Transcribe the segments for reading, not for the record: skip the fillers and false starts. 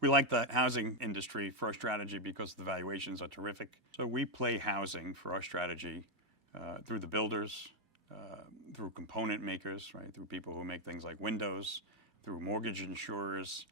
We like the housing industry for our strategy because the valuations are terrific. So we play housing for our strategy through the builders, through component makers, right? Through people who make things like windows, through mortgage insurers,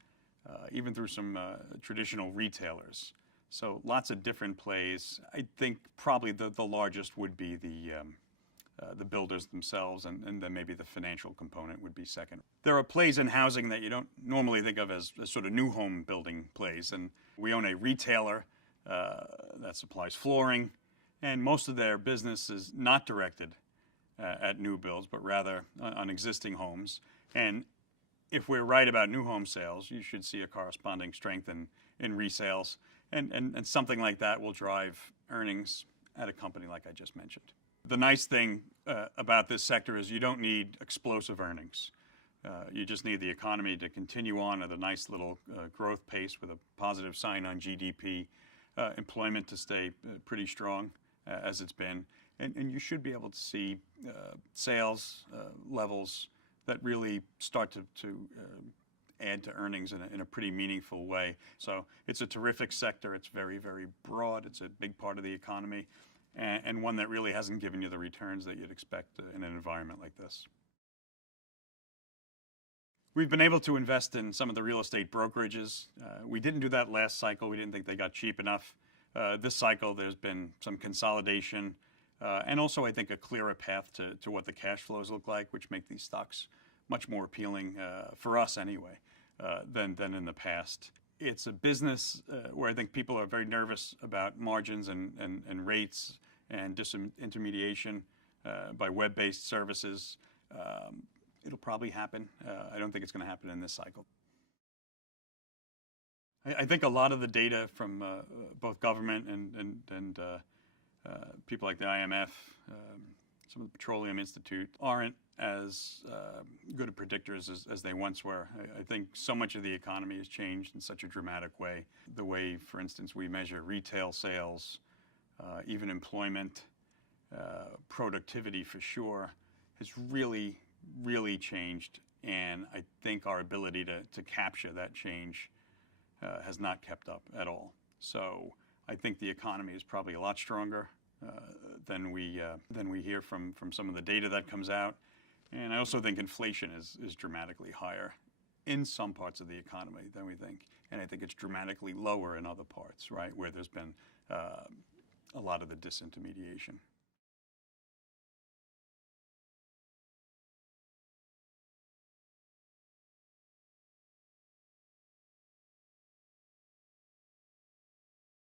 even through some traditional retailers. So lots of different plays. I think probably the largest would be the builders themselves, and then maybe the financial component would be second. There are plays in housing that you don't normally think of as sort of new home building plays, and we own a retailer that supplies flooring, and most of their business is not directed at new builds, but rather on existing homes. And if we're right about new home sales, you should see a corresponding strength in resales, and something like that will drive earnings at a company like I just mentioned. The nice thing about this sector is you don't need explosive earnings. You just need the economy to continue on at a nice little growth pace with a positive sign on GDP, employment to stay pretty strong as it's been, and you should be able to see sales levels that really start to add to earnings in a pretty meaningful way. So it's a terrific sector. It's very, very broad. It's a big part of the economy, and one that really hasn't given you the returns that you'd expect in an environment like this. We've been able to invest in some of the real estate brokerages. We didn't do that last cycle. We didn't think they got cheap enough. This cycle, there's been some consolidation, and also I think a clearer path to what the cash flows look like, which make these stocks much more appealing for us anyway than in the past. It's a business where I think people are very nervous about margins and rates and disintermediation by web-based services. It'll probably happen. I don't think it's going to happen in this cycle. I think a lot of the data from both government and people like the IMF, some of the Petroleum Institute, aren't as good of predictors as they once were. I think so much of the economy has changed in such a dramatic way. The way, for instance, we measure retail sales, even employment, productivity for sure, has really changed. And I think our ability to capture that change has not kept up at all. So I think the economy is probably a lot stronger than we hear from some of the data that comes out. And I also think inflation is dramatically higher in some parts of the economy than we think. And I think it's dramatically lower in other parts, right, where there's been a lot of the disintermediation.